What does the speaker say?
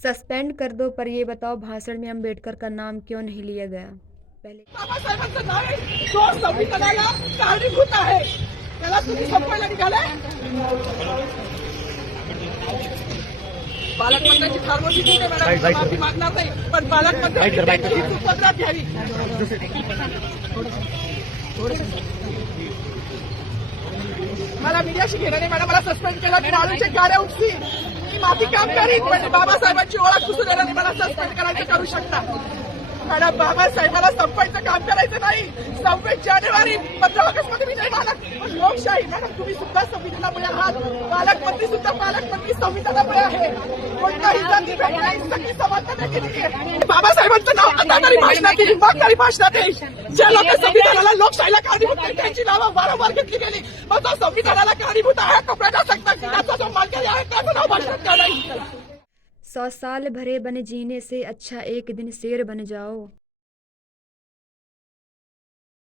Suspend कर दो, पर ये बताओ भाषण में अम्बेडकर का नाम क्यों नहीं लिया गया? पहले बाबासाहेबांचं नाव आहे तो संविधानाला कारणीभूत आहे, त्याला तुम्ही संपवायला निघालाय. पालकमंत्र्यांची फार्मसी ठीक आहे मॅडम, माफी मागणार नाही, पण पालकमंत्र्यांची उपद्रव घ्यावी. मला मीडियाशी घेणं नाही मॅडम, मला सस्पेंड केलं, मी माळूचे गाड्या उठली, मी माफी काम करीन, म्हणजे बाबासाहेबांची ओळख पुसू देणार नाही. मला सस्पेंड करायचं करू शकता मॅडम. बाबासाहेबांना संपायचं काम करायचं नाही. 26 जानेवारी 15 ऑगस्ट मध्ये मी नाही मानत, पण लोकशाही मॅडम तुम्ही सुद्धा संविधानामुळे आहात, पालकमंत्री सुद्धा पालकमंत्री संविधानामुळे आहे. कोणताही जाती भेटला सगळी समानता केली आहे. बाबासाहेबांचं नाव अंधारी भाषणात येईल, मागणारी भाषणात येईल. ज्या लोक संविधानाला लोकशाहीला कारणीभूत आहेत त्यांची नावं वारंवार घेतली गेली, मग तो संविधानाला कारणीभूत आहे तो प्रजासत्ताक दिनाचा जो मानकरी आहे त्याचं नाव भाषणात का नाही? 100 साल भरे बन जीने से अच्छा एक दिन शेर बन जाओ।